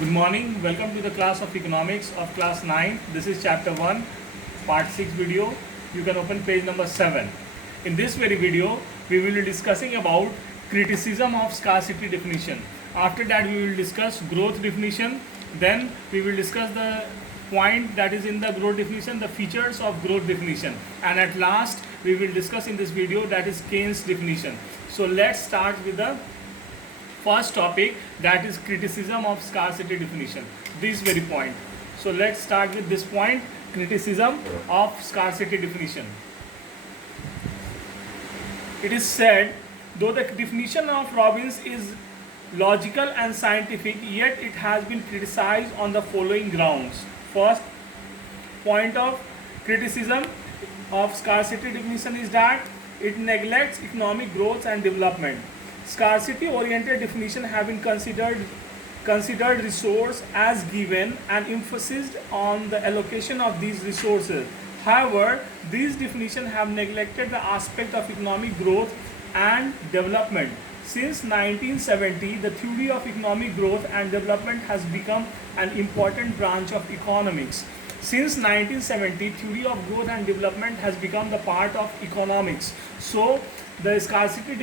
Good morning. Welcome to the class of economics of class 9. This is chapter 1, part 6 video. You can open page number 7. In this very video, we will be discussing about criticism of scarcity definition. After that, we will discuss growth definition. Then we will discuss the point that is in the growth definition, the features of growth definition. And at last, we will discuss in this video that is Keynes definition. So let's start with the first topic, that is criticism of scarcity definition, this very point. So let's start with this point, criticism of scarcity definition. It is said, though the definition of Robbins is logical and scientific, yet it has been criticized on the following grounds. First point of criticism of scarcity definition is that it neglects economic growth and development. Scarcity-oriented definition have been considered resource as given and emphasized on the allocation of these resources. However, these definitions have neglected the aspect of economic growth and development. Since 1970, the theory of economic growth and development has become an important branch of economics. Since 1970, theory of growth and development has become the part of economics. So, the scarcity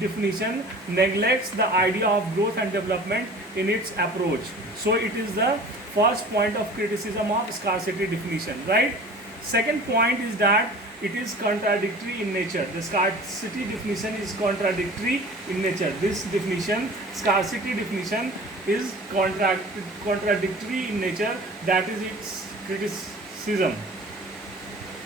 definition neglects the idea of growth and development in its approach. So, it is the first point of criticism of scarcity definition, right? Second point is that it is contradictory in nature. The scarcity definition is contradictory in nature. This definition, scarcity definition, is contradictory in nature. That is its criticism.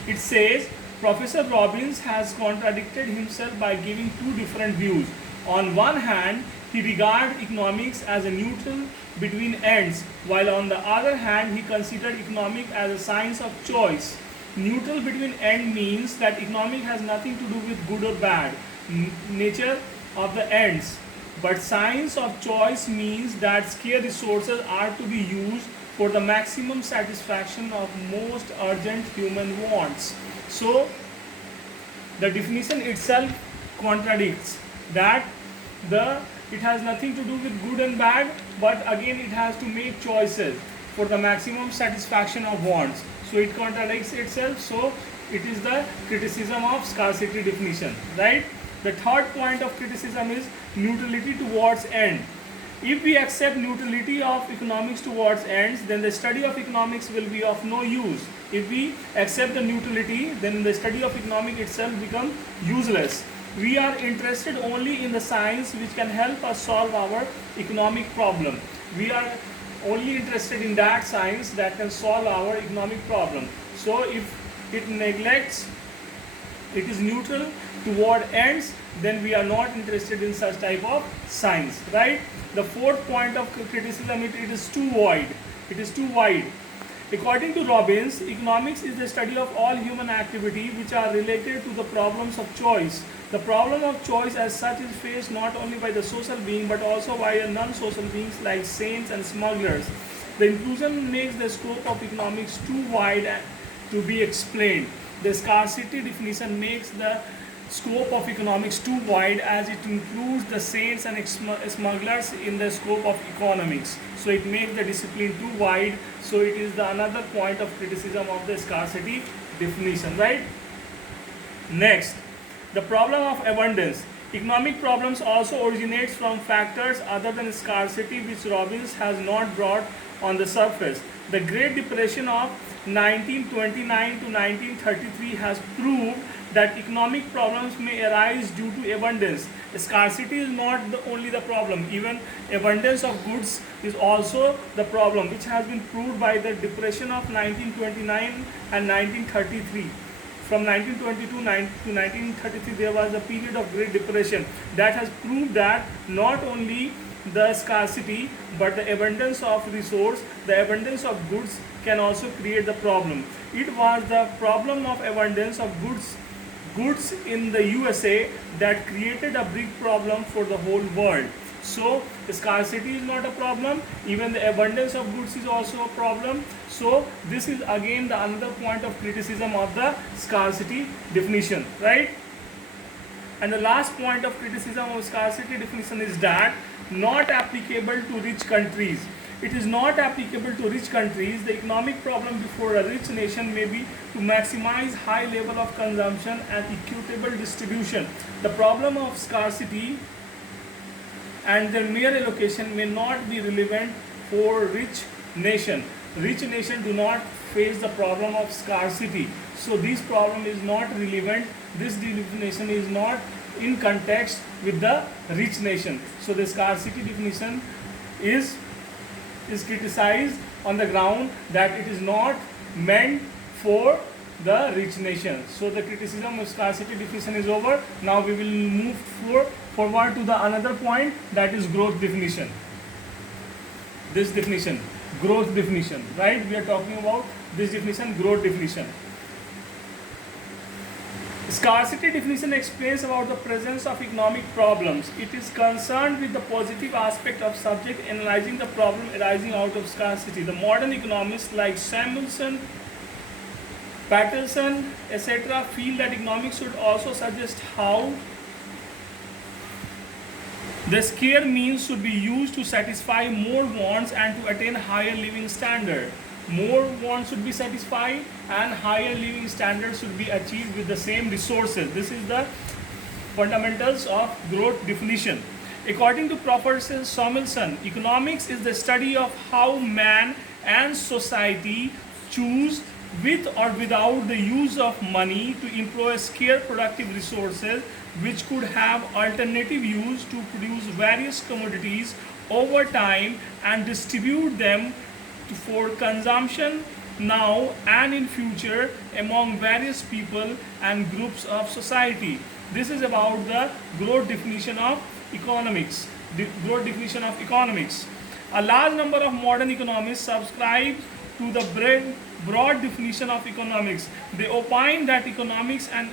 It says Professor Robbins has contradicted himself by giving two different views. On one hand, he regards economics as a neutral between ends, while on the other hand, he considered economics as a science of choice. Neutral between end means that economics has nothing to do with good or bad nature of the ends. But science of choice means that scarce resources are to be used for the maximum satisfaction of most urgent human wants. So, the definition itself contradicts that it has nothing to do with good and bad, but again it has to make choices for the maximum satisfaction of wants. So it contradicts itself. So it is the criticism of scarcity definition, right? The third point of criticism is neutrality towards end. If we accept neutrality of economics towards ends, then the study of economics will be of no use. If we accept the neutrality, then the study of economics itself becomes useless. We are interested only in the science which can help us solve our economic problem. We are only interested in that science that can solve our economic problem. So if it neglects, it is neutral toward ends, then we are not interested in such type of science, right? The fourth point of criticism, it is too wide. It is too wide. According to Robbins, economics is the study of all human activity which are related to the problems of choice. The problem of choice as such is faced not only by the social being but also by non-social beings like saints and smugglers. The inclusion makes the scope of economics too wide to be explained. The scarcity definition makes the scope of economics too wide as it includes the saints and smugglers in the scope of economics. So it makes the discipline too wide. So it is the another point of criticism of the scarcity definition, right? Next, the problem of abundance. Economic problems also originates from factors other than scarcity which Robbins has not brought on the surface. The Great Depression of 1929 to 1933 has proved that economic problems may arise due to abundance. Scarcity is not only the problem, even abundance of goods is also the problem, which has been proved by the depression of 1929 and 1933. From 1922 to 1933, there was a period of Great Depression that has proved that not only the scarcity but the abundance of resource, the abundance of goods can also create the problem. It was the problem of abundance of goods in the USA that created a big problem for the whole world. So scarcity is not a problem, even the abundance of goods is also a problem. So this is again the another point of criticism of the scarcity definition, right? And the last point of criticism of scarcity definition is that not applicable to rich countries. It is not applicable to rich countries. The economic problem before a rich nation may be to maximize high level of consumption and equitable distribution. The problem of scarcity and their mere allocation may not be relevant for rich nation. Rich nation do not face the problem of scarcity. So this problem is not relevant. This definition is not in context with the rich nation. So the scarcity definition is criticized on the ground that it is not meant for the rich nation. So the criticism of scarcity definition is over. Now we will move forward to the another point, that is growth definition. This definition, growth definition, right? We are talking about this definition, growth definition. Scarcity definition explains about the presence of economic problems. It is concerned with the positive aspect of subject analyzing the problem arising out of scarcity. The modern economists like Samuelson, Patterson, etc. feel that economics should also suggest how the scarce means should be used to satisfy more wants and to attain higher living standard. More wants should be satisfied and higher living standards should be achieved with the same resources. This is the fundamentals of growth definition. According to Professor Samuelson, economics is the study of how man and society choose, with or without the use of money, to employ scarce productive resources which could have alternative use to produce various commodities over time and distribute them for consumption now and in future among various people and groups of society. This is about the growth definition of economics. The growth definition of economics. A large number of modern economists subscribe to the broad definition of economics. They opine that economics and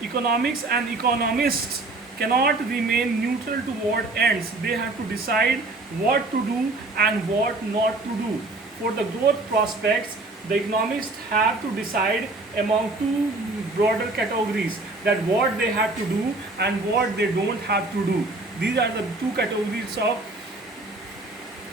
economists cannot remain neutral toward ends. They have to decide what to do and what not to do. For the growth prospects, the economists have to decide among two broader categories, that what they have to do and what they don't have to do. These are the two categories of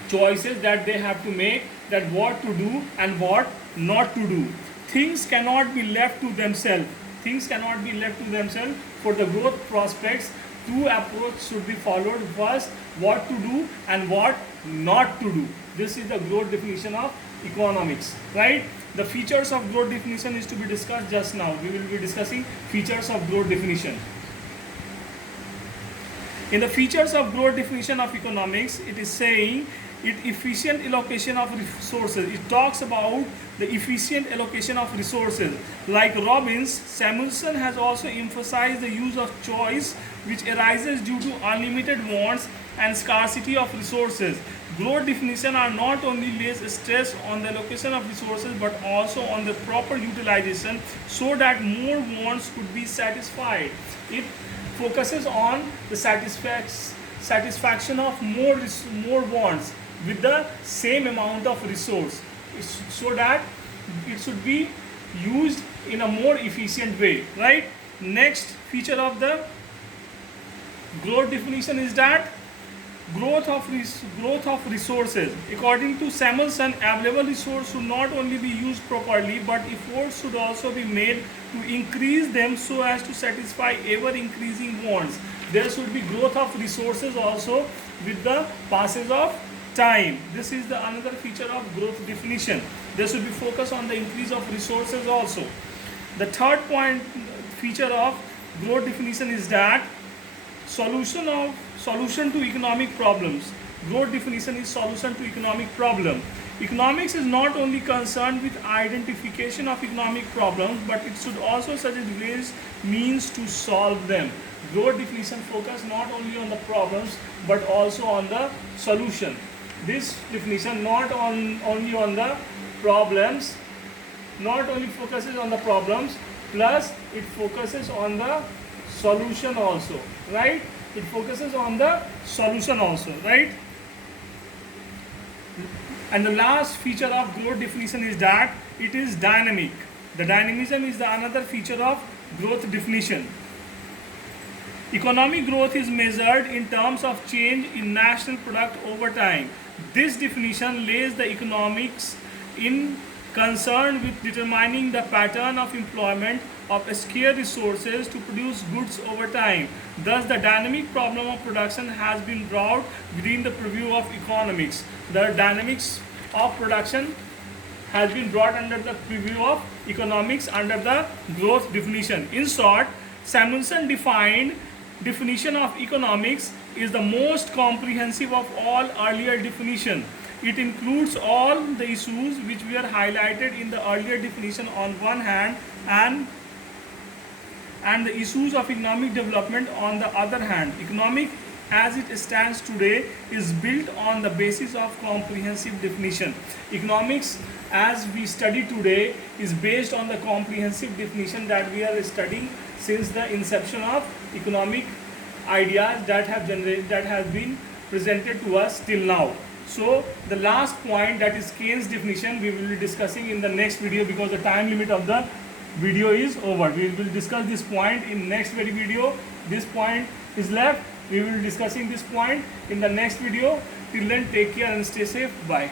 choices that they have to make, that what to do and what not to do. Things cannot be left to themselves. Things cannot be left to themselves. For the growth prospects, two approaches should be followed. First, what to do and what not to do. This is the growth definition of economics, right? The features of growth definition is to be discussed just now. We will be discussing features of growth definition. In the features of growth definition of economics, it is saying it efficient allocation of resources. It talks about the efficient allocation of resources. Like Robbins, Samuelson has also emphasized the use of choice which arises due to unlimited wants and scarcity of resources. Growth definition are not only lays stress on the allocation of resources but also on the proper utilization so that more wants could be satisfied. It focuses on the satisfaction of more wants with the same amount of resource, so that it should be used in a more efficient way, right? Next feature of the growth definition is that growth of resources. According to Samuelson, available resources should not only be used properly but efforts should also be made to increase them so as to satisfy ever increasing wants. There should be growth of resources also with the passage of time. This is the another feature of growth definition. There should be focus on the increase of resources also. The third point feature of growth definition is that solution to economic problems. Growth definition is solution to economic problem. Economics is not only concerned with identification of economic problems, but it should also suggest ways, means to solve them. Growth definition focus not only on the problems but also on the solution. This definition not only on the problems, not only focuses on the problems, plus it focuses on the solution also, right? It focuses on the solution also, right? And the last feature of growth definition is that it is dynamic. The dynamism is the another feature of growth definition. Economic growth is measured in terms of change in national product over time. This definition lays the economics in concern with determining the pattern of employment of scarce resources to produce goods over time. Thus, the dynamic problem of production has been brought within the purview of economics. The dynamics of production has been brought under the purview of economics under the growth definition. In short, Samuelson definition of economics is the most comprehensive of all earlier definition. It includes all the issues which were highlighted in the earlier definition on one hand, and the issues of economic development on the other hand. Economic as it stands today is built on the basis of comprehensive definition. Economics as we study today is based on the comprehensive definition that we are studying since the inception of economic ideas that have been presented to us till now. So the last point, that is Keynes definition, we will be discussing in the next video because the time limit of the video is over. We will discuss this point in next video. This point is left. We will be discussing this point in the next video. Till then, take care and stay safe. Bye.